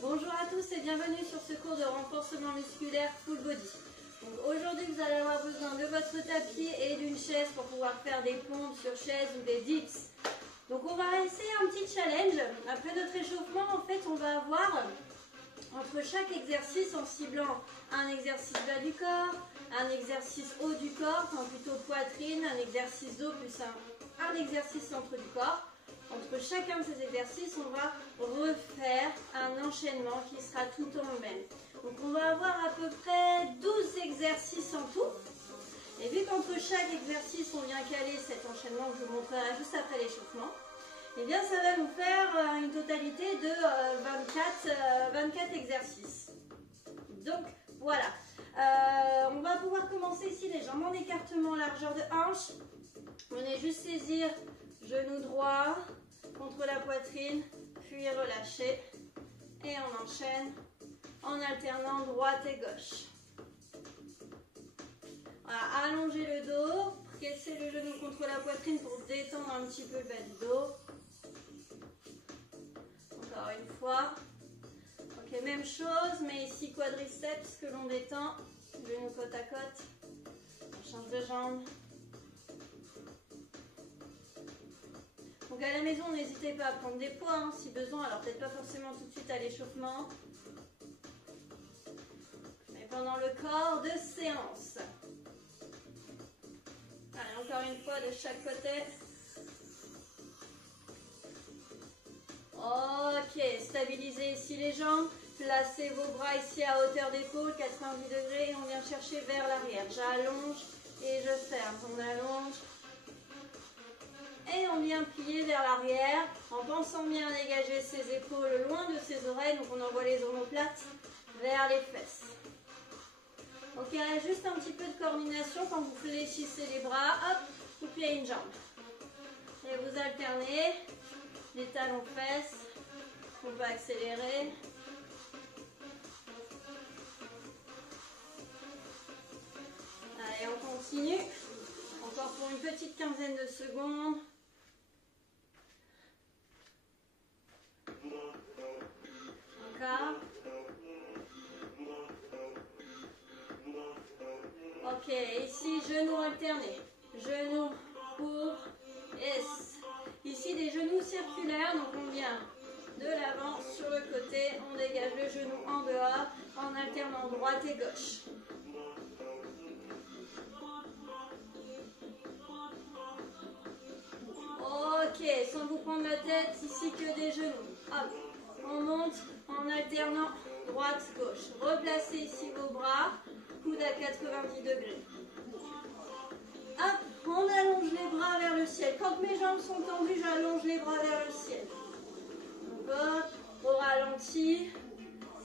Bonjour à tous et bienvenue sur ce cours de renforcement musculaire full body. Aujourd'hui vous allez avoir besoin de votre tapis et d'une chaise pour pouvoir faire des pompes sur chaise ou des dips. Donc on va essayer un petit challenge. Après notre échauffement, en fait on va avoir entre chaque exercice en ciblant un exercice bas du corps, un exercice haut du corps, enfin plutôt poitrine, un exercice dos plus un exercice centre du corps. Entre chacun de ces exercices, on va refaire un enchaînement qui sera tout en même. Donc on va avoir à peu près 12 exercices en tout. Et vu qu'entre chaque exercice, on vient caler cet enchaînement que je vous montrerai juste après l'échauffement, eh bien ça va nous faire une totalité de 24 exercices. Donc voilà. On va pouvoir commencer ici les jambes en écartement, largeur de hanche. Venez juste saisir genou droit contre la poitrine, puis relâcher. Et on enchaîne en alternant droite et gauche. Voilà, allongez le dos, pressez le genou contre la poitrine pour détendre un petit peu le bas du dos. Encore une fois. Ok, même chose, mais ici quadriceps que l'on détend, genou côte à côte. On change de jambe. Donc à la maison, n'hésitez pas à prendre des poids hein, si besoin, alors peut-être pas forcément tout de suite à l'échauffement, mais pendant le corps de séance. Allez, encore une fois de chaque côté. Ok, stabilisez ici les jambes, placez vos bras ici à hauteur d'épaule, 90 degrés, et on vient chercher vers l'arrière. J'allonge et je ferme, on allonge. Et on vient plier vers l'arrière en pensant bien dégager ses épaules loin de ses oreilles. Donc on envoie les omoplates vers les fesses. Donc il reste juste un petit peu de coordination quand vous fléchissez les bras. Hop, vous pliez une jambe. Et vous alternez les talons fesses. On peut accélérer. Allez, on continue. Encore pour une petite quinzaine de secondes. Ok, ici genoux alternés, genoux pour S. Ici des genoux circulaires, donc on vient de l'avant sur le côté, on dégage le genou en dehors en alternant droite et gauche. Ok, sans vous prendre la tête, ici que des genoux. Hop, on monte en alternant droite-gauche. Replacez ici vos bras, coude à 90 degrés. Hop, on allonge les bras vers le ciel. Quand mes jambes sont tendues, j'allonge les bras vers le ciel. Donc hop, au ralenti.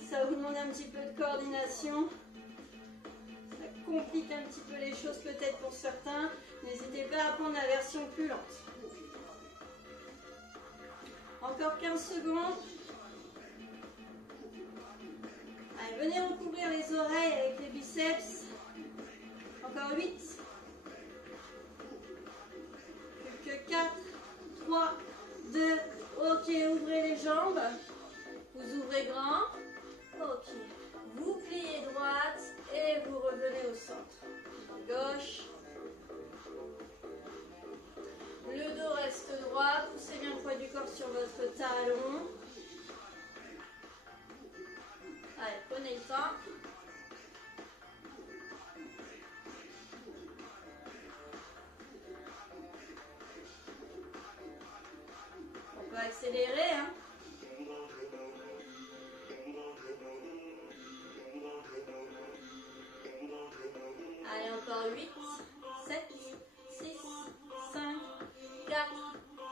Ça vous demande un petit peu de coordination. Ça complique un petit peu les choses peut-être pour certains. N'hésitez pas à prendre la version plus lente. Encore 15 secondes. Allez, venez recouvrir les oreilles avec les biceps. Encore 8. Plus que 4, 3, 2. Ok, ouvrez les jambes. Vous ouvrez grand. Ok. Vous pliez droite et vous revenez au centre. Gauche. Le dos reste droit. Poussez bien le poids du corps sur votre talon. Allez, prenez le temps. On peut accélérer, hein. Allez, encore 8, 7, 6, 5, 4,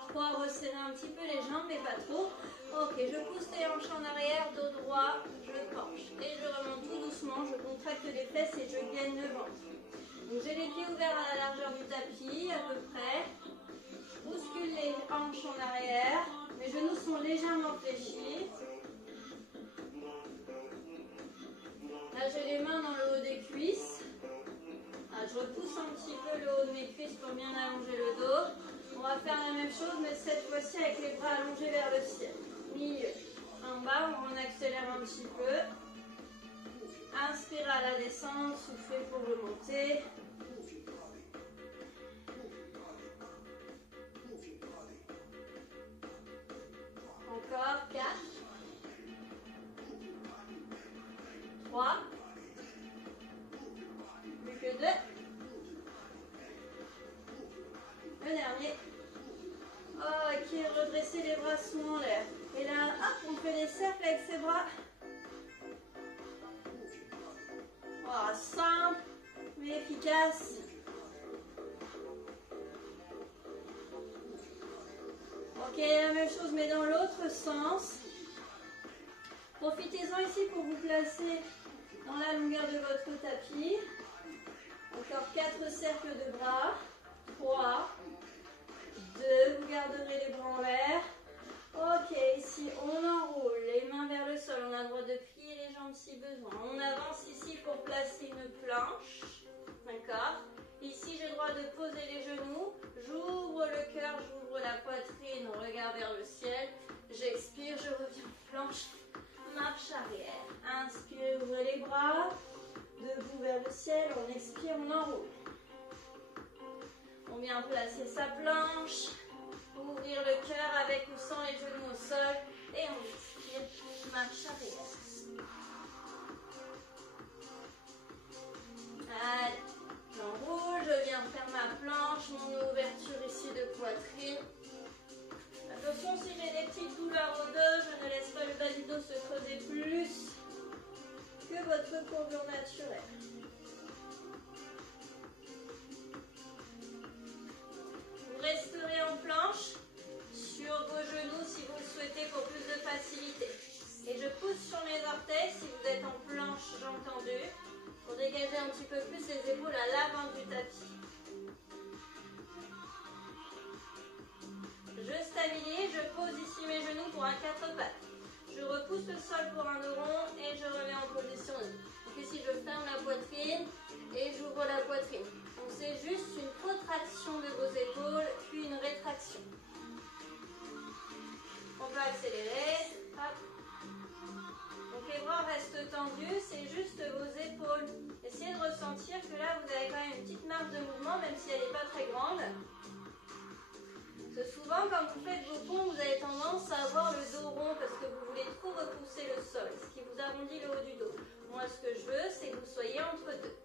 3. Resserrez un petit peu les jambes, mais pas trop. Ok, je pousse les hanches en arrière, dos droit, je penche. Et je remonte tout doucement, je contracte les fesses et je gaine le ventre. Donc j'ai les pieds ouverts à la largeur du tapis, à peu près. Je bouscule les hanches en arrière. Mes genoux sont légèrement fléchis. Là, j'ai les mains dans le haut des cuisses. Là, je repousse un petit peu le haut de mes cuisses pour bien allonger le dos. On va faire la même chose, mais cette fois-ci avec les bras allongés vers le ciel. milieu. En bas, on accélère un petit peu. Inspire à la descente, soufflez pour remonter. Encore 4, 3, plus que 2. Le dernier. Ok, redressez les bras sous en l'air. Et là, hop, on fait des cercles avec ses bras. Voilà, simple, mais efficace. Ok, la même chose, mais dans l'autre sens. Profitez-en ici pour vous placer dans la longueur de votre tapis. Encore 4 cercles de bras. 3, 2, vous garderez les bras en l'air. Ok, ici on enroule les mains vers le sol. On a le droit de plier les jambes si besoin. On avance ici pour placer une planche. D'accord? Ici j'ai le droit de poser les genoux. J'ouvre le cœur, j'ouvre la poitrine. On regarde vers le ciel. J'expire, je reviens en planche. Marche arrière. Inspire, ouvrez les bras. Debout vers le ciel. On expire, on enroule. On vient placer sa planche. Ouvrir le cœur avec ou sans les genoux au sol. Et on expire, marche arrière. Allez, j'enroule, je viens faire ma planche, mon ouverture ici de poitrine. Attention, si j'ai des petites douleurs au dos, je ne laisse pas le bas du dos se creuser plus que votre courbure naturelle. Vous resterez en planche sur vos genoux si vous le souhaitez pour plus de facilité. Et je pousse sur mes orteils si vous êtes en planche, jambes tendues, pour dégager un petit peu plus les épaules à l'avant du tapis. Je stabilise, je pose ici mes genoux pour un 4 pattes. Je repousse le sol pour un dos rond et je remets en position. Donc ici je ferme la poitrine et j'ouvre la poitrine. Donc c'est juste une contraction de vos épaules puis une rétraction. On peut accélérer. Hop. Donc les bras restent tendus, c'est juste vos épaules. Essayez de ressentir que là vous avez quand même une petite marge de mouvement même si elle n'est pas très grande. Parce que souvent, quand vous faites vos pompes, vous avez tendance à avoir le dos rond parce que vous voulez trop repousser le sol, ce qui vous arrondit le haut du dos. Moi, ce que je veux, c'est que vous soyez entre deux.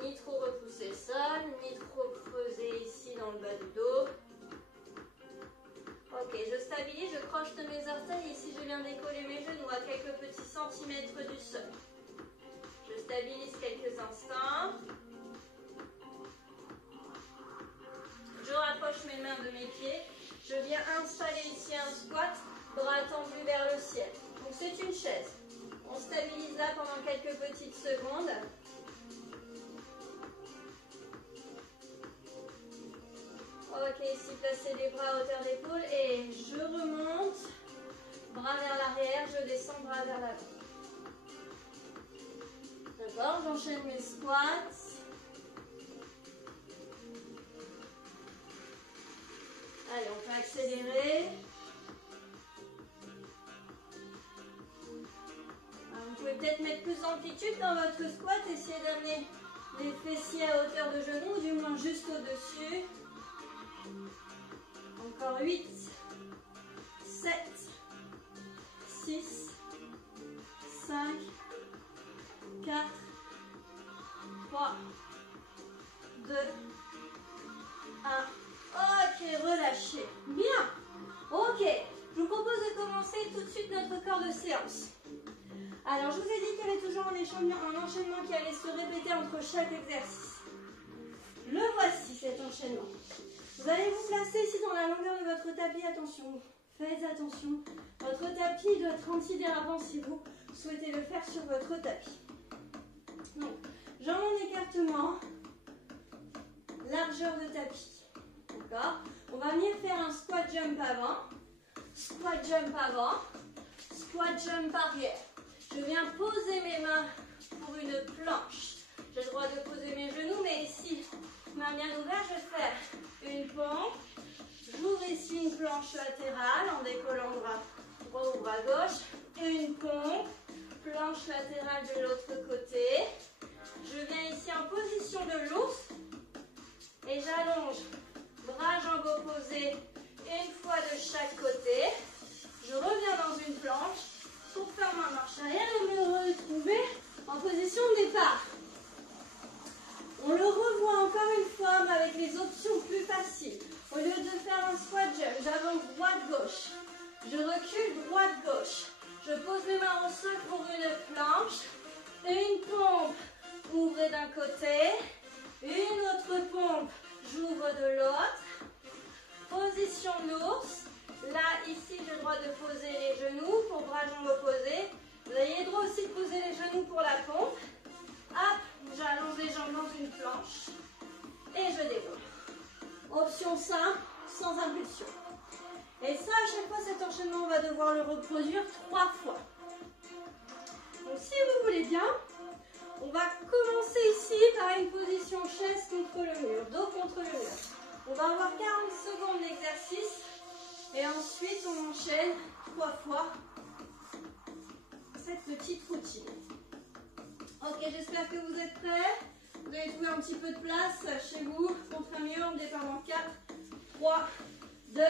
Ni trop repousser le sol, ni trop creuser ici dans le bas du dos. Ok, je stabilise, je croche de mes orteils. Ici, je viens décoller mes genoux à quelques petits centimètres du sol. Je stabilise quelques instants. Je rapproche mes mains de mes pieds. Je viens installer ici un squat, bras tendus vers le ciel. Donc c'est une chaise. On stabilise là pendant quelques petites secondes. Ok, ici placez les bras à hauteur d'épaule et je remonte. Bras vers l'arrière, je descends, bras vers l'avant. D'accord, j'enchaîne mes squats. Allez, on peut accélérer. Alors, vous pouvez peut-être mettre plus d'amplitude dans votre squat. Essayez d'amener les fessiers à hauteur de genou, ou du moins juste au-dessus. Encore 8, 7, 6, 5, 4, 3, 2, 1. Ok, relâchez. Bien. Ok, je vous propose de commencer tout de suite notre corps de séance. Alors, je vous ai dit qu'il y avait toujours un enchaînement qui allait se répéter entre chaque exercice. Le voici, cet enchaînement. Vous allez vous placer ici dans la longueur de votre tapis. Attention, faites attention. Votre tapis doit être anti-dérapant si vous souhaitez le faire sur votre tapis. Donc, jambes en écartement, largeur de tapis. D'accord? On va venir faire un squat jump avant, squat jump avant, squat jump arrière. Je viens poser mes mains pour une planche. J'ai le droit de poser mes genoux, mais ici, main bien ouverte, je vais faire une pompe. J'ouvre ici une planche latérale en décollant le bras droit ou bras gauche. Une pompe, planche latérale de l'autre côté. Je viens ici en position de l'ours et j'allonge bras, jambes opposées, une fois de chaque côté. Je reviens dans une planche pour faire ma marche arrière et me retrouver en position de départ. On le revoit encore une fois, mais avec les options plus faciles. Au lieu de faire un squat jump, j'avance droite-gauche. Je recule droite-gauche. Je pose mes mains au sol pour une planche. Une pompe, ouvrez d'un côté. Une autre pompe, j'ouvre de l'autre. Position de l'ours. Là, ici, j'ai le droit de poser les genoux pour bras, jambes opposés. Vous avez le droit aussi de poser les genoux pour la pompe. Hop, j'allonge les jambes dans une planche. Et je déroule. Option simple, sans impulsion. Et ça, à chaque fois, cet enchaînement, on va devoir le reproduire 3 fois. Donc, si vous voulez bien, on va commencer ici par une position chaise contre le mur, dos contre le mur. On va avoir 40 secondes d'exercice et ensuite on enchaîne 3 fois cette petite routine. Ok, j'espère que vous êtes prêts. Vous avez trouvé un petit peu de place chez vous contre un mur. On départ en 4, 3, 2,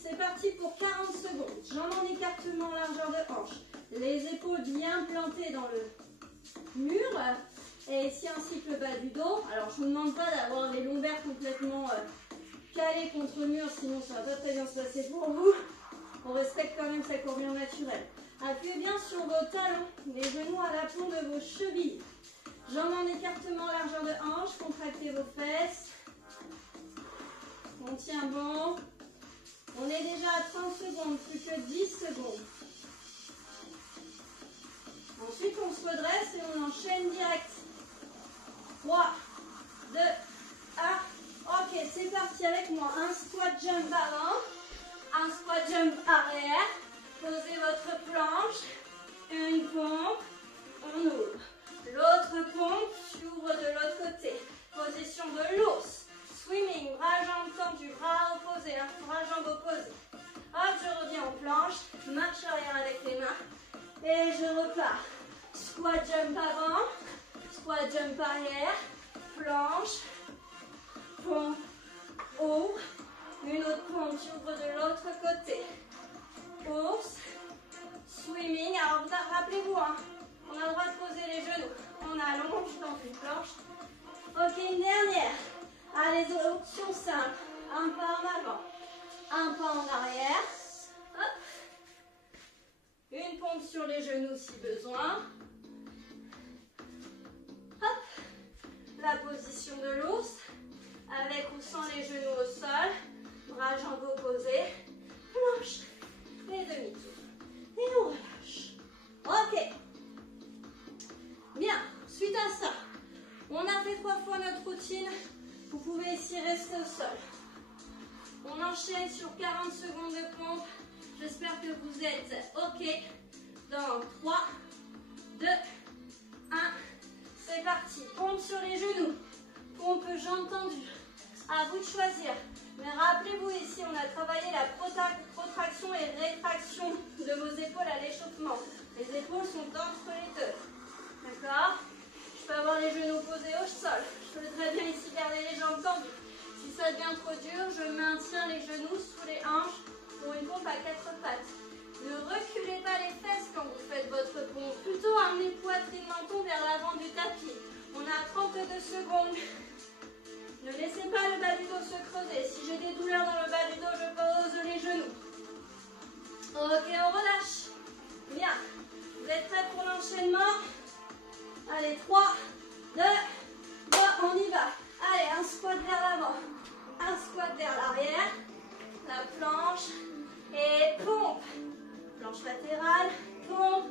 c'est parti pour 40 secondes. Jambes en écartement, largeur de hanche. Les épaules bien plantées dans le mur. Et ici ainsi que le bas du dos. Alors je ne vous demande pas d'avoir les lombaires complètement calés contre le mur, sinon ça ne va pas très bien se passer pour vous. On respecte quand même sa courbure naturelle. Appuyez bien sur vos talons, les genoux à l'aplomb de vos chevilles. Jambes en écartement, largeur de hanche, contractez vos fesses. On tient bon. On est déjà à 30 secondes, plus que 10 secondes. Ensuite, on se redresse et on enchaîne direct. 3, 2, 1. Ok, c'est parti avec moi. Un squat jump avant, un squat jump arrière. Posez votre planche, une pompe, on ouvre. L'autre pompe, j'ouvre de l'autre côté. Position de l'ours. Swimming, bras, jambes tendus, bras opposés, bras, jambes opposés. Hop, je reviens en planche, marche arrière avec les mains. Et je repars. Squat jump avant, squat jump arrière, planche, pompe, ouvre. Une autre pompe, j'ouvre de l'autre côté. Ours, swimming. Alors rappelez-vous, hein, on a le droit de poser les genoux. On allonge dans une planche. Ok, une dernière. Allez, option simple. Un pas en avant, un pas en arrière. Hop. Une pompe sur les genoux si besoin. Hop. La position de l'ours. Avec ou sans les genoux au sol. Bras, jambes opposés. Planche. Et demi-tour. Et on relâche. Ok. Bien. Suite à ça, on a fait 3 fois notre routine. Vous pouvez ici rester au sol. On enchaîne sur 40 secondes de pompe. J'espère que vous êtes OK. Dans 3, 2, 1. C'est parti. Pompe sur les genoux. Pompe jambes tendues. À vous de choisir. Mais rappelez-vous ici, on a travaillé la protraction et rétraction de vos épaules à l'échauffement. Les épaules sont entre les deux. D'accord? Je peux avoir les genoux posés au sol. Je peux très bien ici garder les jambes tendues. Si ça devient trop dur, je maintiens les genoux sous les hanches pour une pompe à 4 pattes. Ne reculez pas les fesses quand vous faites votre pompe. Plutôt amenez poitrine menton vers l'avant du tapis. On a 32 secondes. Ne laissez pas le bas du dos se creuser. Si j'ai des douleurs dans le bas du dos, je pose les genoux. Ok, on relâche. Bien. Vous êtes prêts pour l'enchaînement? Allez, 3, 2, 1, on y va. Allez, un squat vers l'avant, un squat vers l'arrière, la planche et pompe. Planche latérale, pompe,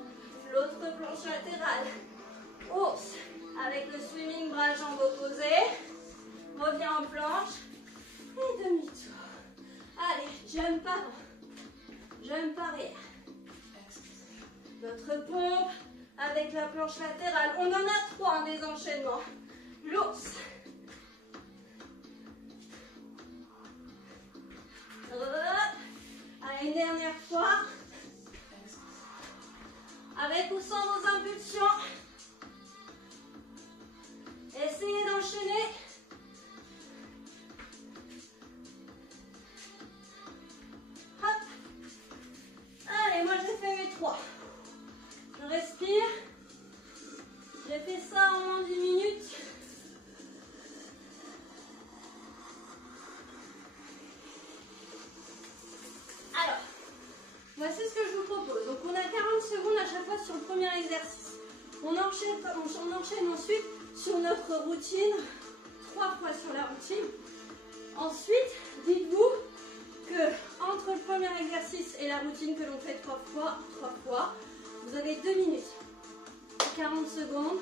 l'autre planche latérale. Ours, avec le swimming, bras, jambes opposés. Reviens en planche et demi-tour. Allez, jump avant, jump arrière. Notre pompe avec la planche latérale. On en a 3 des enchaînements. L'ours. Allez, une dernière fois. avec ou sans vos impulsions. Essayez d'enchaîner. Hop. Allez, moi j'ai fait mes 3. Je respire. J'ai fait ça en moins d'10 minutes. Alors, voici ce que je vous propose. Donc on a 40 secondes à chaque fois sur le premier exercice. On enchaîne ensuite sur notre routine, 3 fois sur la routine. Ensuite, dites-vous que entre le premier exercice et la routine que l'on fait 3 fois, vous avez 2 minutes. 40 secondes,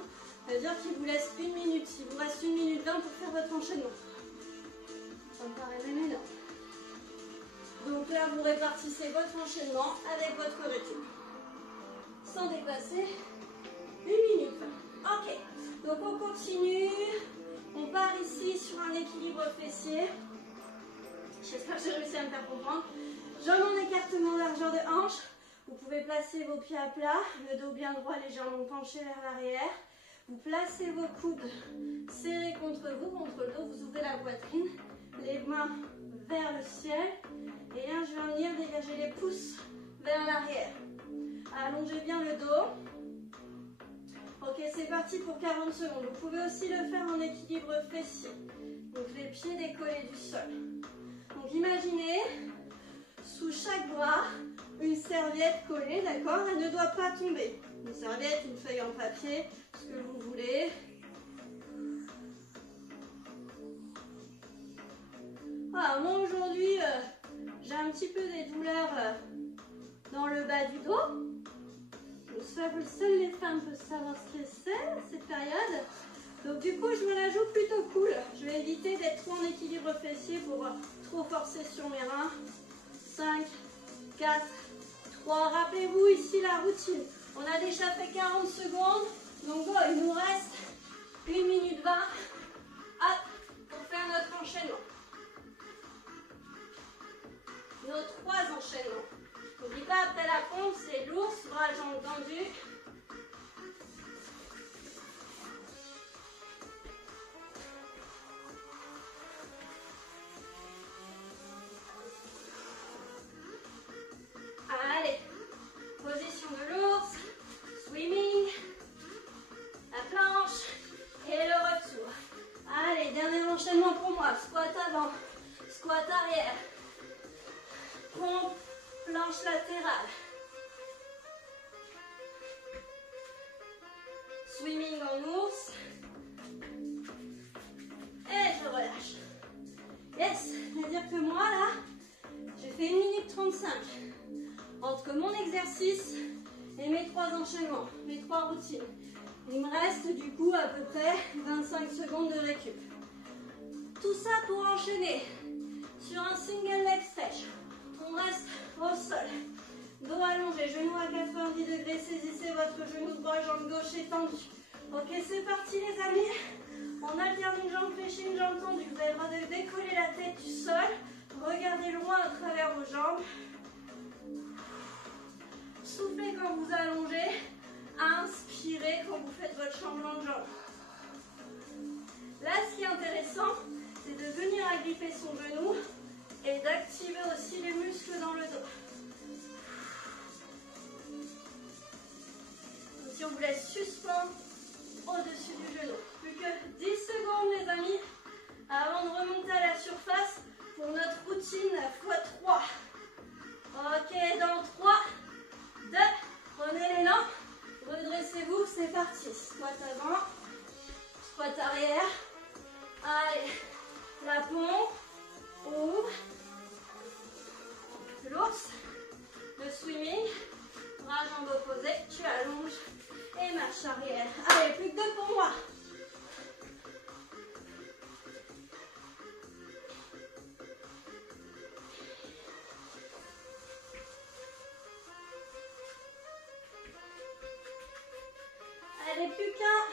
ça veut dire qu'il vous laisse 1 minute. Il vous reste 1 minute 20 pour faire votre enchaînement. Ça me paraît même énorme. Donc là, vous répartissez votre enchaînement avec votre récup. Sans dépasser 1 minute. Ok, donc on continue. On part ici sur un équilibre fessier. J'espère que j'ai réussi à me faire comprendre. Jambes en écartement, largeur de hanche. Vous pouvez placer vos pieds à plat, le dos bien droit, légèrement penché vers l'arrière. Vous placez vos coudes serrés contre vous, contre le dos. Vous ouvrez la poitrine, les mains vers le ciel. Et là, je vais venir dégager les pouces vers l'arrière. Allongez bien le dos. Ok, c'est parti pour 40 secondes. Vous pouvez aussi le faire en équilibre fessier. Donc les pieds décollés du sol. Donc imaginez, sous chaque bras, une serviette collée, d'accord? Elle ne doit pas tomber. Une serviette, une feuille en papier, ce que vous voulez. Voilà, moi aujourd'hui, j'ai un petit peu des douleurs dans le bas du dos. Seules les femmes peuvent savoir ce que c'est, cette période. Donc du coup, je me la joue plutôt cool. Je vais éviter d'être trop en équilibre fessier pour trop forcer sur mes reins. 5, 4, 3. Rappelez-vous ici la routine. On a déjà fait 40 secondes. Donc bon, il nous reste 1 minute 20 pour faire notre enchaînement. Nos 3 enchaînements. N'oublie pas, après la pompe, c'est l'ours, bras, jambes tendues. Allez, position de l'ours, swimming, la planche et le retour. Allez, dernier enchaînement pour moi. Squat avant, squat arrière, pompe, planche latérale. Swimming en ours. Et je relâche. Yes, c'est-à-dire que moi là, j'ai fait 1 minute 35 entre mon exercice et mes 3 enchaînements, mes 3 routines. Il me reste du coup à peu près 25 secondes de récup. Tout ça pour enchaîner sur un single leg stretch. On reste au sol, dos allongé, genou à 90 degrés, saisissez votre genou droit, jambe gauche étendue. Ok, c'est parti les amis. On alterne une jambe fléchie, une jambe tendue. Vous avez le droit de décoller la tête du sol. Regardez loin à travers vos jambes. Soufflez quand vous allongez. Inspirez quand vous faites votre changement de jambe. Là, ce qui est intéressant, c'est de venir agripper son genou et d'activer aussi les muscles dans le dos. Donc, si on vous laisse suspendre au-dessus du genou. Plus que 10 secondes les amis avant de remonter à la surface pour notre routine x3. Ok, dans 3, 2, prenez l'élan, redressez-vous, c'est parti. Squat avant, squat arrière. Allez, la pompe, ouvre, l'ours, le swimming, bras jambes opposés, tu allonges et marche arrière. Allez, plus que 2 pour moi. Allez, plus qu'un.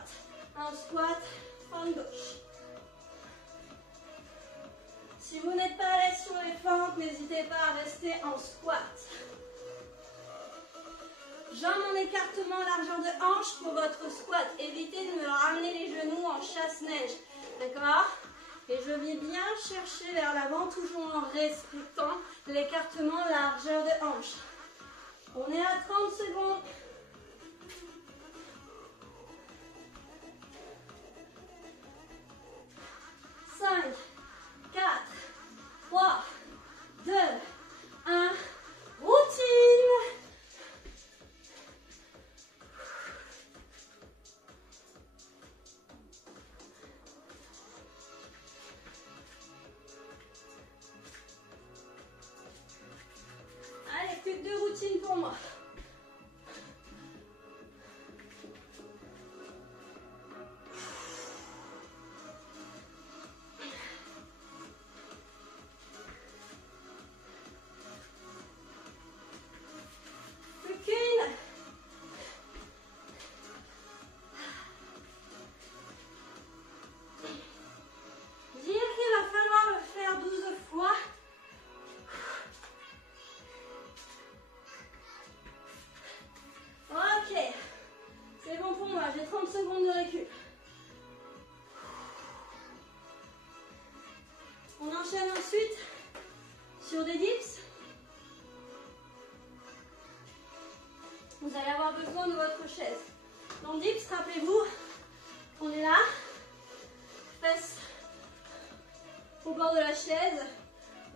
droite. Un squat, fente gauche. Si vous n'êtes pas à l'aise sur les fentes, n'hésitez pas à rester en squat. Jambes en écartement, largeur de hanche pour votre squat. Évitez de me ramener les genoux en chasse-neige. D'accord? Et je vais bien chercher vers l'avant, toujours en respectant l'écartement, largeur de hanche. On est à 30 secondes. Cinq, 4, 3, 2, 1. Routine. Allez, plus que 2 routines pour moi. Plus qu'une. Dire qu'il va falloir le faire 12 fois. Ok, c'est bon pour moi, j'ai 30 secondes de récup. On enchaîne ensuite sur des dips. Vous allez avoir besoin de votre chaise. Dans dips, rappelez-vous, on est là, fesses au bord de la chaise.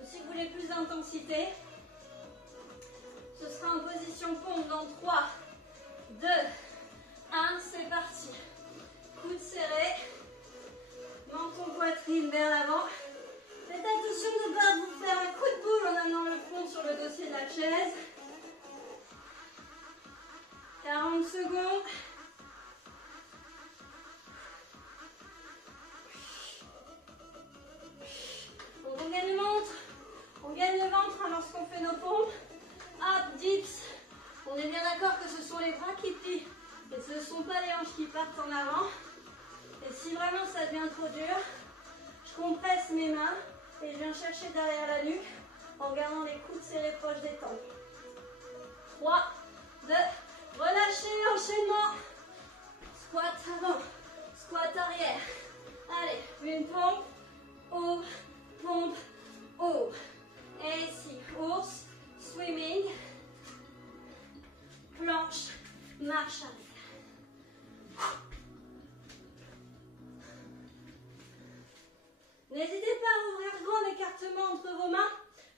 Si vous voulez plus d'intensité, ce sera en position pompe dans 3, 2, 1, c'est parti. Coude serré, menton poitrine vers l'avant. Faites attention de ne pas vous faire un coup de boule en amenant le front sur le dossier de la chaise. 40 secondes. Donc on gagne le ventre. On gagne le ventre lorsqu'on fait nos pompes. Hop, dips. On est bien d'accord que ce sont les bras qui plient et ce ne sont pas les hanches qui partent en avant. Et si vraiment ça devient trop dur, je compresse mes mains et je viens chercher derrière la nuque en gardant les coudes serrés proches des tempes. 3, 2, relâchez, enchaînement. Squat avant, squat arrière. Allez, une pompe, haut, pompe, haut. Et ici, ours, swimming, planche, marche arrière. N'hésitez pas à ouvrir grand écartement entre vos mains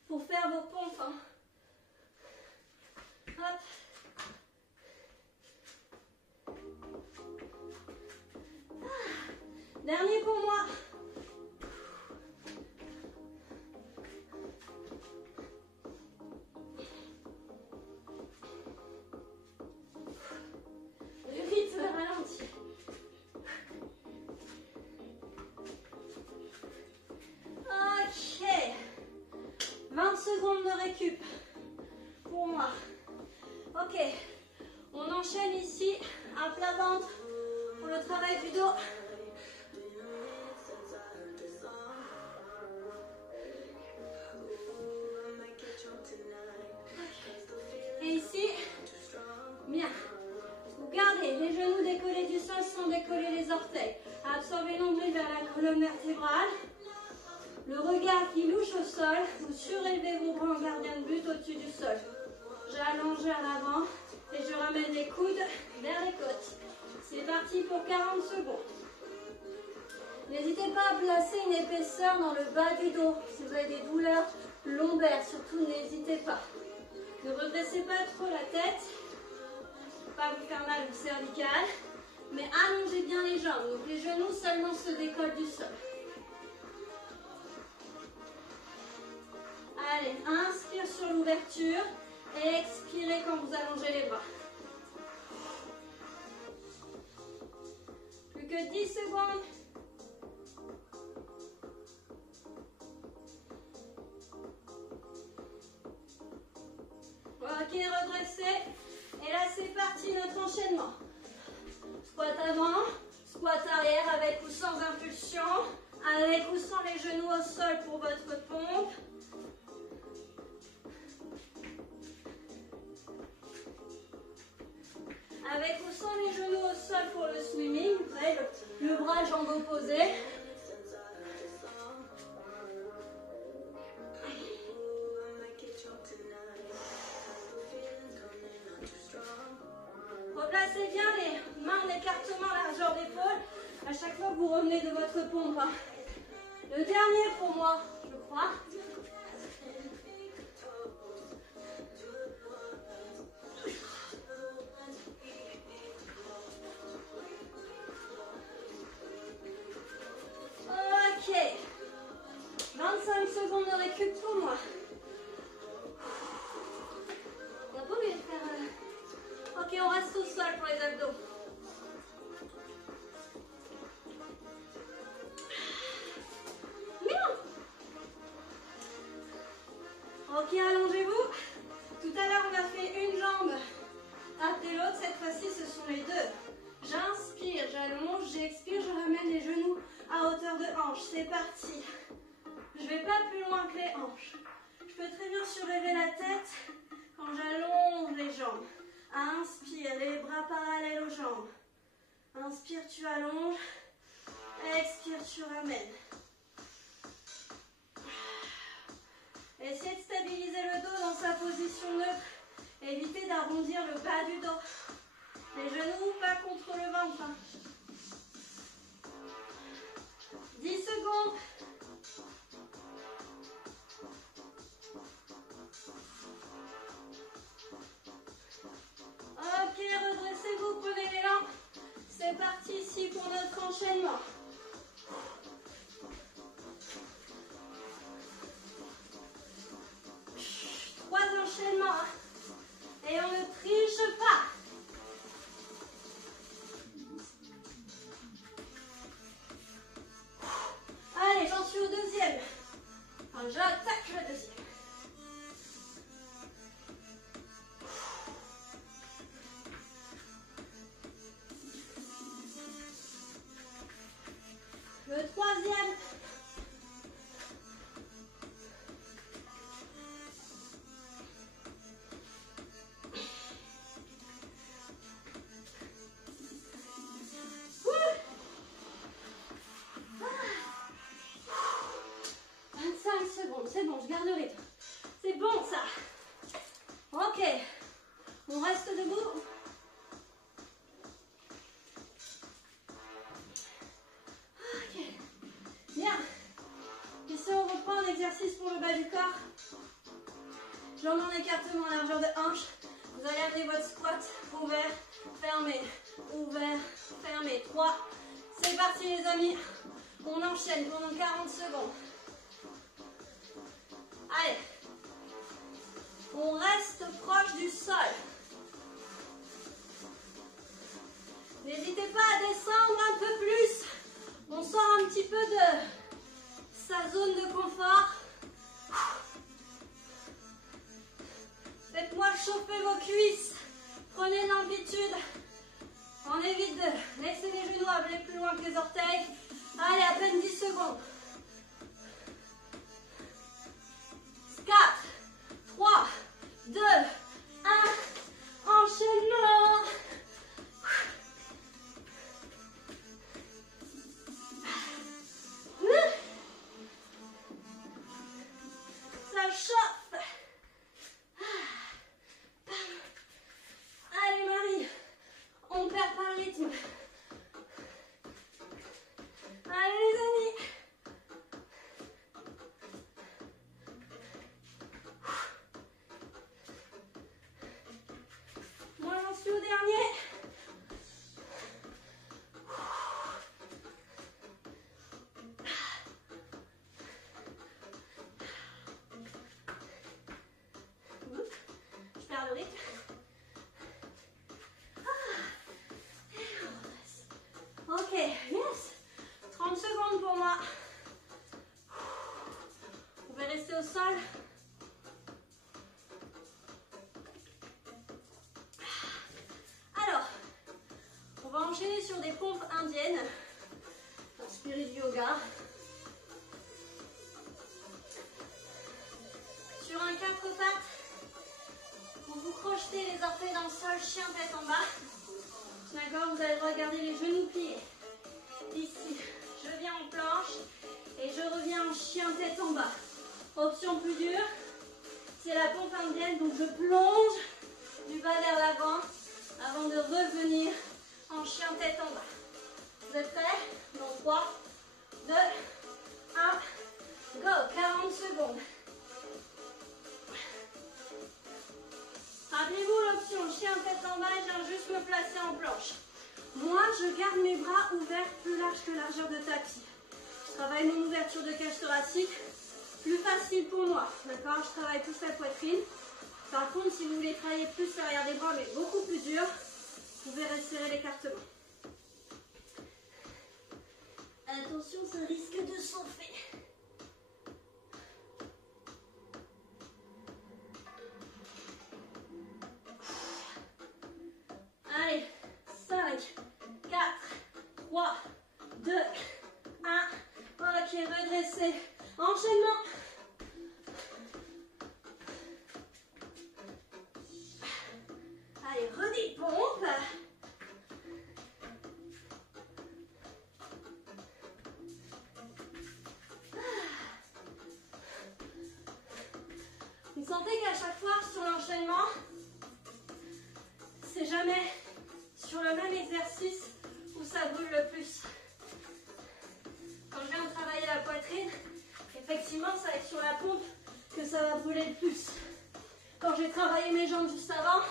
pour faire vos pompes. Hein. Hop. Dernier pour moi. Le rythme ralentit. Ok. 20 secondes de récup pour moi. Ok. On enchaîne ici à plat ventre pour le travail du dos. Et ici, bien. Vous gardez les genoux décollés du sol sans décoller les orteils. Absorbez l'ombril vers la colonne vertébrale. Le regard qui louche au sol. Vous surélevez vos bras en gardien de but au-dessus du sol. J'allonge vers l'avant et je ramène les coudes vers les côtes. C'est parti pour 40 secondes. N'hésitez pas à placer une épaisseur dans le bas du dos. Si vous avez des douleurs lombaires, surtout n'hésitez pas. Ne redressez pas trop la tête, pas vous faire mal au cervical, mais allongez bien les jambes. Donc les genoux seulement se décollent du sol. Allez, inspire sur l'ouverture et expirez quand vous allongez les bras. Plus que 10 secondes. Ok, redressez. Et là, c'est parti, notre enchaînement. Squat avant, sans impulsion, avec ou sans les genoux au sol pour votre pompe. Avec ou sans les genoux au sol pour le swimming, vous savez, le bras, jambe opposée. Replacez bien les mains en écartement, largeur d'épaule, à chaque fois que vous revenez de votre pompe. Le dernier pour moi, je crois. Ok. 25 secondes de récup pour moi. On n'a pas oublié de faire... Ok, on reste au sol pour les abdos. Bien. Ok, allongez-vous. Tout à l'heure, on a fait une jambe après l'autre. Cette fois-ci, ce sont les deux. J'inspire, j'allonge, j'expire, je ramène les genoux à hauteur de hanche. C'est parti. Je ne vais pas plus loin que les hanches. Je peux très bien surélever la tête quand j'allonge les jambes. Inspire, les bras parallèles aux jambes. Inspire, tu allonges. Expire, tu ramènes. Essayez de stabiliser le dos dans sa position neutre. Évitez d'arrondir le bas du dos. Les genoux pas contre le ventre. 10 secondes. Ok, redressez-vous, prenez l'élan. C'est parti ici pour notre enchaînement. Trois enchaînements. Et on ne triche pas. Allez, j'en suis au deuxième. Enfin, j'attaque le deuxième. Le troisième. C'est bon, je garde le rythme. C'est bon ça. Ok. On reste debout. Ok. Bien. Ici on reprend un exercice pour le bas du corps. Jambes en écartement, largeur de hanche. Vous allez amener votre squat ouvert, fermé, ouvert, fermé. 3. C'est parti les amis. On enchaîne pendant 40 secondes. Allez, on reste proche du sol. N'hésitez pas à descendre un peu plus. On sort un petit peu de sa zone de confort. Faites-moi chauffer vos cuisses. Prenez l'amplitude. On évite de laisser les genoux aller plus loin que les orteils. Allez, à peine 10 secondes. 4, 3, 2, 1, enchaînement. Ça chauffe. Allez Marie, on perd pas le rythme. Allez les amis. Moi j'en suis au dernier. Je perds le rythme. Ok, yes. 30 secondes pour moi. Vous pouvez rester au sol. Alors, on va enchaîner sur des pompes indiennes. Spirit Yoga. Sur un 4 pattes, vous vous crochetez les orteils dans le sol, chien tête en bas. D'accord, vous allez regarder les genoux pliés. Ici, je viens en planche et je reviens en chien tête en bas. Option plus dure, c'est la pompe indienne, donc je plonge du bas vers l'avant avant de revenir en chien tête en bas. Vous êtes prêts? Dans 3, 2, 1, go, 40 secondes. Rappelez-vous l'option chien tête en bas, je viens juste me placer en planche. Moi, je garde mes bras ouverts plus larges que largeur de tapis. Je travaille mon ouverture de cage thoracique, plus facile pour moi. D'accord? Je travaille plus la poitrine. Par contre, si vous voulez travailler plus l'arrière des bras, mais beaucoup plus dur, vous pouvez resserrer l'écartement. Attention, ça risque de s'enfler. Allez, 5, 4, 3, 2, 1. Ok, redressez. Enchaînement. Allez, redépompe. Vous sentez qu'à chaque fois sur l'enchaînement, c'est jamais sur le même exercice où ça brûle le plus. Quand je viens de travailler la poitrine, effectivement, ça va être sur la pompe que ça va brûler le plus. Quand j'ai travaillé mes jambes juste avant,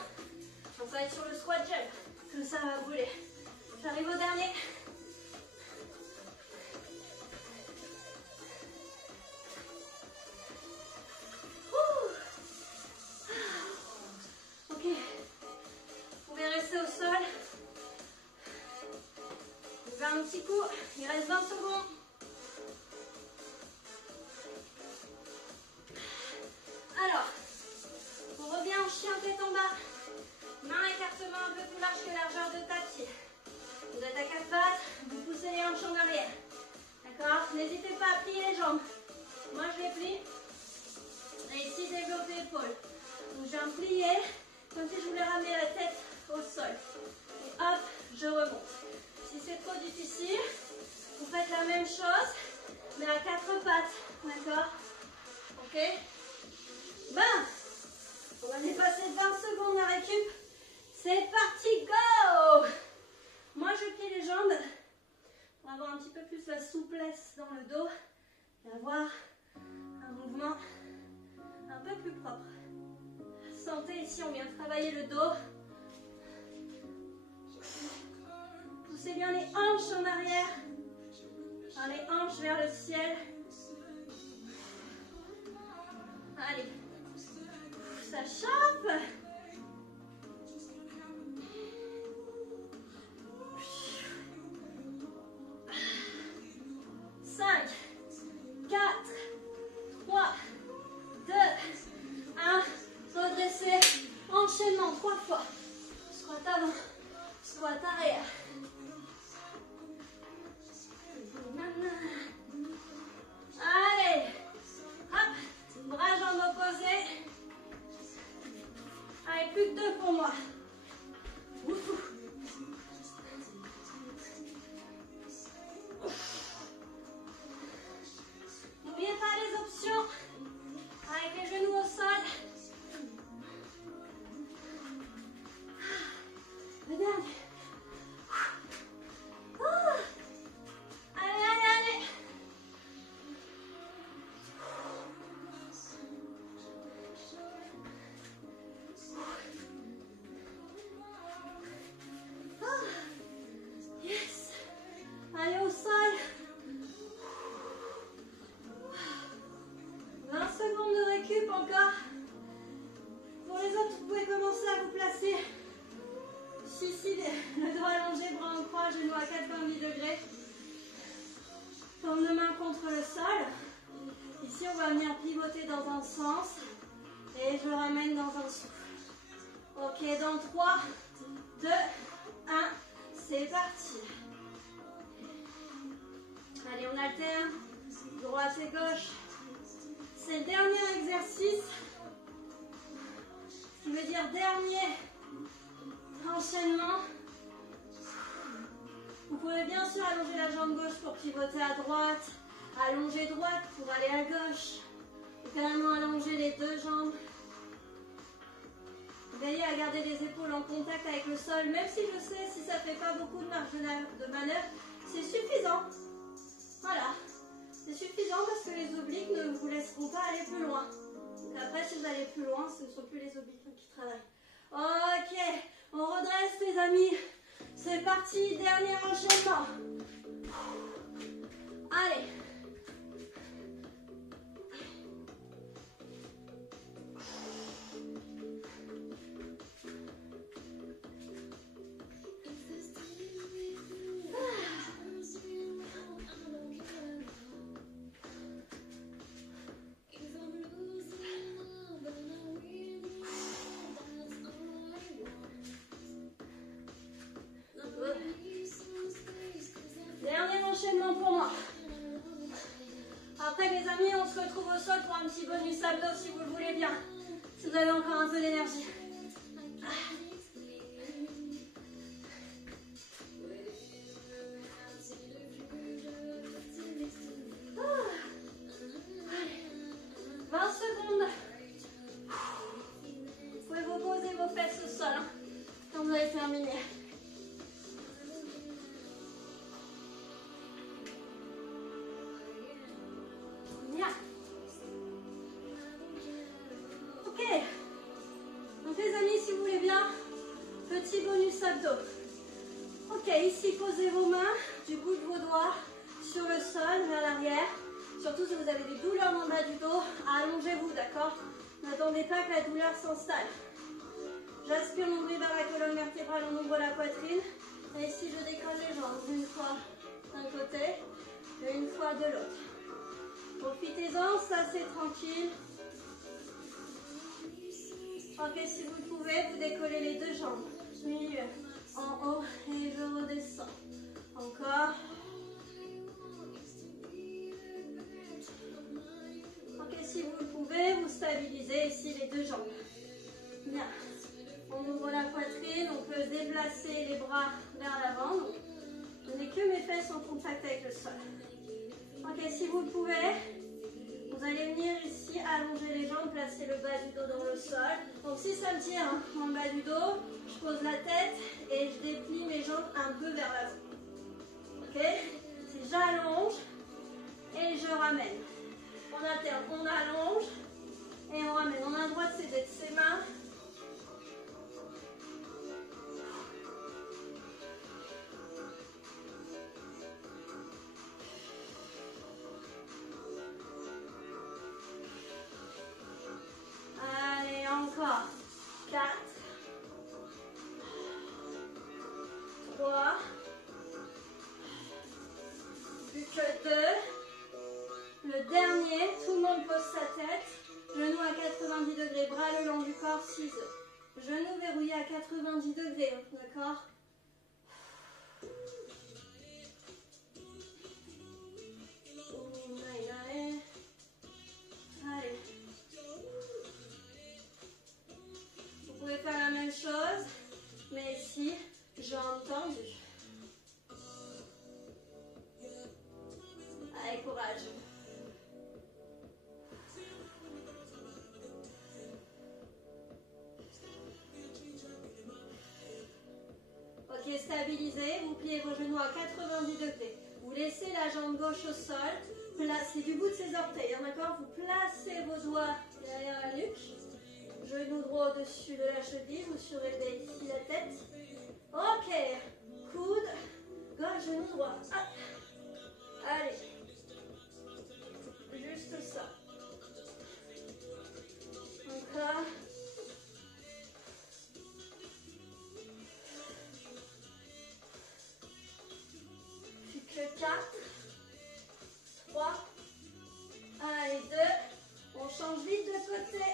ça va être sur le squat jump que ça va brûler. J'arrive au dernier. Ok. Vous pouvez rester au sol. Je vais faire un petit coup. Il reste 20 secondes. Alors, on revient en chien tête en bas. Main écartement un peu plus large que largeur de tapis. Vous êtes à 4 pattes, vous poussez les hanches en arrière. D'accord? N'hésitez pas à plier les jambes. Moi je les plie. Et ici développer l'épaule. Donc je viens plier comme si je voulais ramener la tête au sol. Et hop, je remonte. Si c'est trop difficile, vous faites la même chose, mais à 4 pattes. D'accord? Ok? Ben, on va dépasser de 20 secondes la récup. C'est parti, go! Moi, je plie les jambes pour avoir un petit peu plus la souplesse dans le dos et avoir un mouvement un peu plus propre. Sentez ici, on vient travailler le dos. Poussez bien les hanches en arrière. Les hanches vers le ciel. Allez. Ça chauffe. 5, 4, 3, 2, 1. Redressez. Enchaînement 3 fois. Squat avant, squat arrière. Allez. Hop. Bras jambes opposés. Allez, plus que 2 pour moi. N'oubliez pas les options. Avec les genoux au sol. Le dernier. Allez, allez, allez. Yes. Allez au sol. 20 secondes de récup encore. Pour les autres, vous pouvez commencer à vous placer. Ici, le dos allongé, bras en croix, genoux à 90 degrés. Paume de main contre le sol. Ici, on va venir pivoter dans un sens. Et je ramène dans un souffle. Ok, dans 3, 2, 1. C'est parti. Allez, on alterne. Droite et gauche. C'est le dernier exercice. Ce qui veut dire dernier enchaînement. Vous pouvez bien sûr allonger la jambe gauche pour pivoter à droite. Allonger droite pour aller à gauche. Ou carrément allonger les deux jambes. Veillez à garder les épaules en contact avec le sol, même si je sais, si ça ne fait pas beaucoup de marge de manœuvre, c'est suffisant. Voilà, c'est suffisant parce que les obliques ne vous laisseront pas aller plus loin. Donc après, si vous allez plus loin, ce ne sont plus les obliques qui travaillent. Ok, on redresse les amis. C'est parti, dernier enchaînement. Allez. Dernier enchaînement pour moi. Après les amis, on se retrouve au sol pour un petit bonus abdos si vous le voulez bien. Si vous avez encore un peu d'énergie. Allez. 20 secondes. Vous pouvez vous poser vos fesses au sol hein, quand vous avez terminé. Ok, ici posez vos mains du bout de vos doigts sur le sol vers l'arrière. Surtout si vous avez des douleurs dans le bas du dos, allongez-vous, d'accord? N'attendez pas que la douleur s'installe. J'aspire mon bruit vers la colonne vertébrale, on ouvre la poitrine. Et ici je décolle les jambes, une fois d'un côté et une fois de l'autre. Profitez-en, ça c'est tranquille. Ok, si vous le pouvez, vous décollez les deux jambes. Milieu, en haut et je redescends. Encore. Ok, si vous le pouvez, vous stabilisez ici les deux jambes. Bien. On ouvre la poitrine, on peut déplacer les bras vers l'avant. Je n'ai que mes fesses en contact avec le sol. Ok, si vous le pouvez, vous allez venir ici, allonger les jambes, placer le bas du dos dans le sol. Donc si ça me tire hein, dans le bas du dos, je pose la tête et je déplie mes jambes un peu vers l'avant. Ok? Si j'allonge et je ramène. On alterne, on allonge et on ramène. On a le droit de céder ses mains. Allez, encore. 4, 3, plus que 2. Le dernier, tout le monde pose sa tête. Genoux à 90 degrés, bras le long du corps, 6 œufs. Genoux verrouillés à 90 degrés, d'accord? Allez. Vous pouvez faire la même chose, mais ici, jambes tendues. Allez, courage. Ok, stabilisez. Vous pliez vos genoux à 90 degrés. Vous laissez la jambe gauche au sol. Placez du bout de ses orteils, d'accord? Vous placez vos doigts derrière la nuque. Genou droit au-dessus de la cheville. Vous surélevez ici la tête. Ok. Coude. Gauche, genou droit. Hop. Allez. Juste ça. Encore. Plus que 4. 3. Allez, 2. On change vite de côté.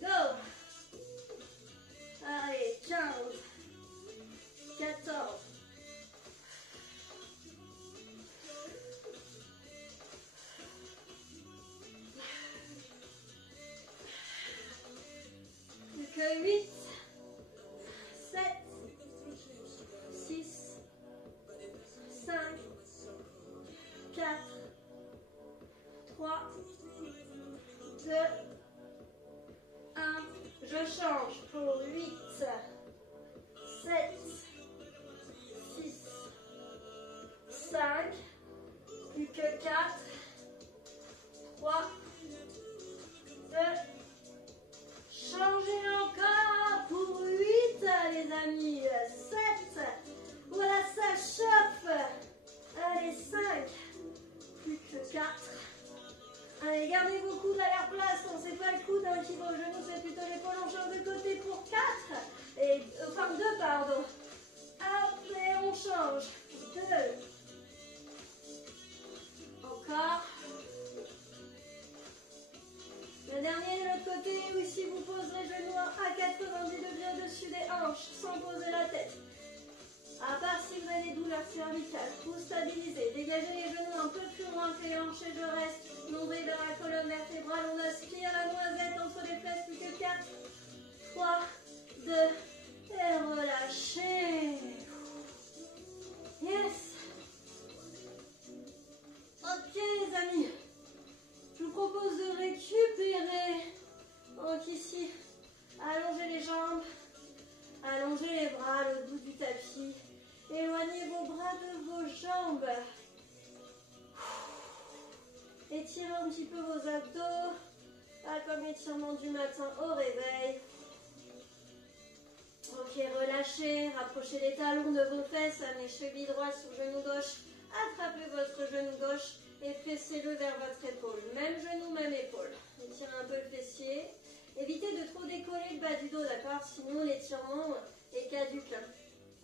Go. Allez, 15. 14. que 8, 7, 6, 5, 4, 3, 2, 1. Je change pour 8, 7, 6, 5, plus que 4, 3, 2, changez encore pour 8 les amis, 7, voilà ça chauffe, allez 5, plus que 4, allez gardez vos coudes à leur place, on sait pas le coude qui va au genou, c'est plutôt l'épaule, on change de côté pour 4, et, enfin 2 pardon, hop et on change, 2, encore. Le dernier de l'autre côté, où ici vous poserez genoux à 90 degrés au-dessus des hanches, sans poser la tête. À part si vous avez des douleurs cervicales, vous stabilisez, dégagez les genoux un peu plus loin que les hanches et je reste. Nombril vers la colonne vertébrale, on aspire la noisette entre les fesses, plus que 4, 3, 2, et relâchez. Yes. Ok les amis. Je vous propose de récupérer. Donc ici, allongez les jambes, allongez les bras, le bout du tapis. Éloignez vos bras de vos jambes. Étirez un petit peu vos abdos, pas comme étirement du matin au réveil. Ok, relâchez, rapprochez les talons de vos fesses, amenez cheville droite sur genou gauche, attrapez votre genou gauche et fessez-le vers votre épaule. Même genou, même épaule. Étirez un peu le fessier. Évitez de trop décoller le bas du dos, d'accord? Sinon l'étirement est caduque.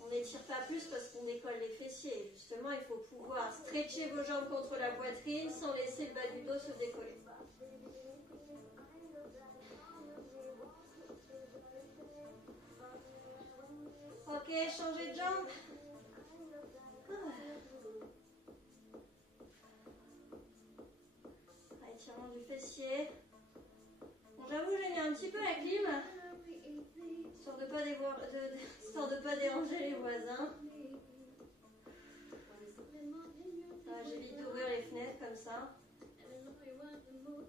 On n'étire pas plus parce qu'on décolle les fessiers. Justement, il faut pouvoir stretcher vos jambes contre la poitrine sans laisser le bas du dos se décoller. Ok, changez de jambe. Étirement du fessier. Bon, j'avoue, j'ai mis un petit peu la clim, histoire de pas déranger les voisins. J'évite d'ouvrir les fenêtres comme ça.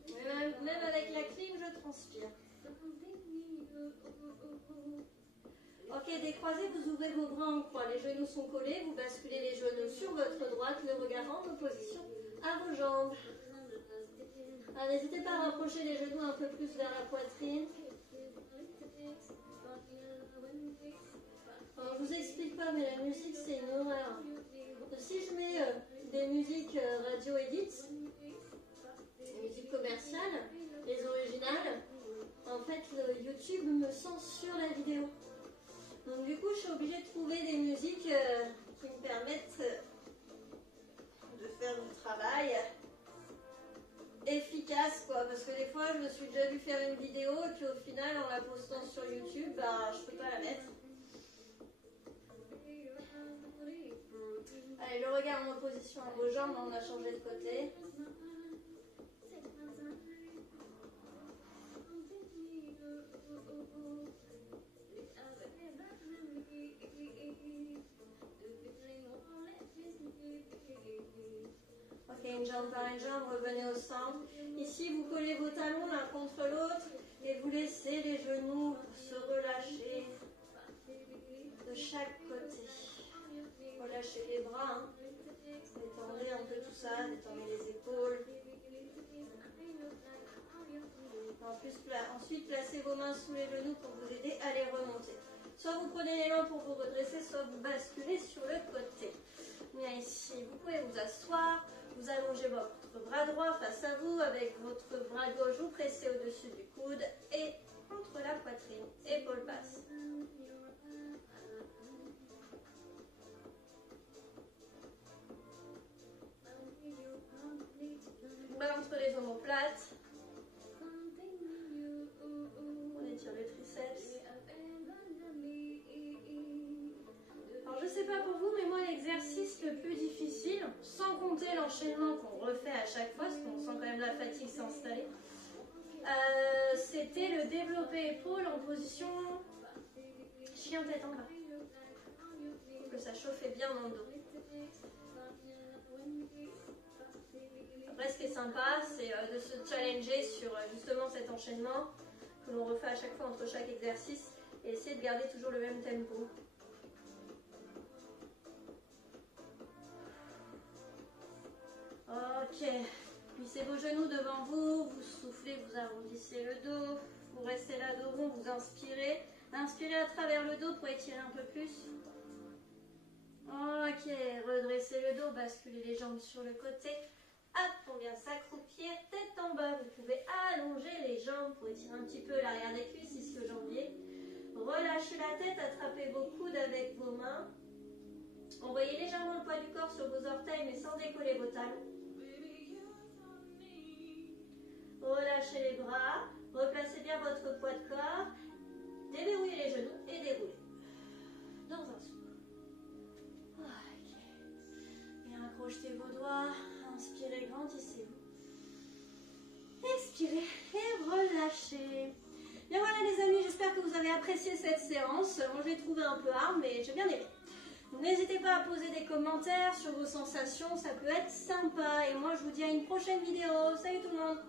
Mais même avec la clim, je transpire. Ok, décroisez, vous ouvrez vos bras en croix. Les genoux sont collés, vous basculez les genoux sur votre droite, le regard en opposition à vos jambes. N'hésitez pas à rapprocher les genoux un peu plus vers la poitrine. Alors, je vous explique pas, mais la musique c'est une horreur. Si je mets des musiques radio edit, des musiques commerciales, les originales, en fait le YouTube me censure la vidéo. Donc du coup je suis obligée de trouver des musiques qui me permettent de faire du travail efficace quoi, parce que des fois je me suis déjà vu faire une vidéo et puis au final en la postant sur YouTube, bah je peux pas la mettre. Allez, le regard en opposition à vos jambes, on a changé de côté. Ok, une jambe par une jambe, revenez au centre. Ici, vous collez vos talons l'un contre l'autre et vous laissez les genoux se relâcher de chaque côté. Relâchez les bras, hein. Détendez un peu tout ça, détendez les épaules. Ensuite, placez vos mains sous les genoux pour vous aider à les remonter. Soit vous prenez l'élan pour vous redresser, soit vous basculez sur le côté. Bien ici, vous pouvez vous asseoir, vous allongez votre bras droit face à vous, avec votre bras gauche, vous pressez au-dessus du coude et contre la poitrine, épaule basse. Bas entre les omoplates. On étire les triceps. Alors je sais pas pour vous, mais moi l'exercice le plus difficile, sans compter l'enchaînement qu'on refait à chaque fois, parce qu'on sent quand même la fatigue s'installer, C'était le développé épaule en position chien tête en bas. Pour que ça chauffait bien dans le dos. Après, ce qui est sympa, c'est de se challenger sur justement cet enchaînement que l'on refait à chaque fois entre chaque exercice et essayer de garder toujours le même tempo. Ok, plissez vos genoux devant vous, vous soufflez, vous arrondissez le dos, vous restez là dos rond, vous inspirez. Inspirez à travers le dos pour étirer un peu plus. Ok, redressez le dos, basculez les jambes sur le côté. Hop, on vient s'accroupir, tête en bas. Vous pouvez allonger les jambes pour étirer un petit peu l'arrière des cuisses jusqu'au jambier. Relâchez la tête, attrapez vos coudes avec vos mains. Envoyez légèrement le poids du corps sur vos orteils, mais sans décoller vos talons. Relâchez les bras, replacez bien votre poids de corps. Déverrouillez les genoux et déroulez. Dans un souffle. Ok. Bien accrochez vos doigts. Inspirez, grandissez-vous. Expirez et relâchez. Bien voilà les amis, j'espère que vous avez apprécié cette séance. Moi je l'ai trouvé un peu hard, mais j'ai bien aimé. N'hésitez pas à poser des commentaires sur vos sensations, ça peut être sympa. Et moi je vous dis à une prochaine vidéo. Salut tout le monde!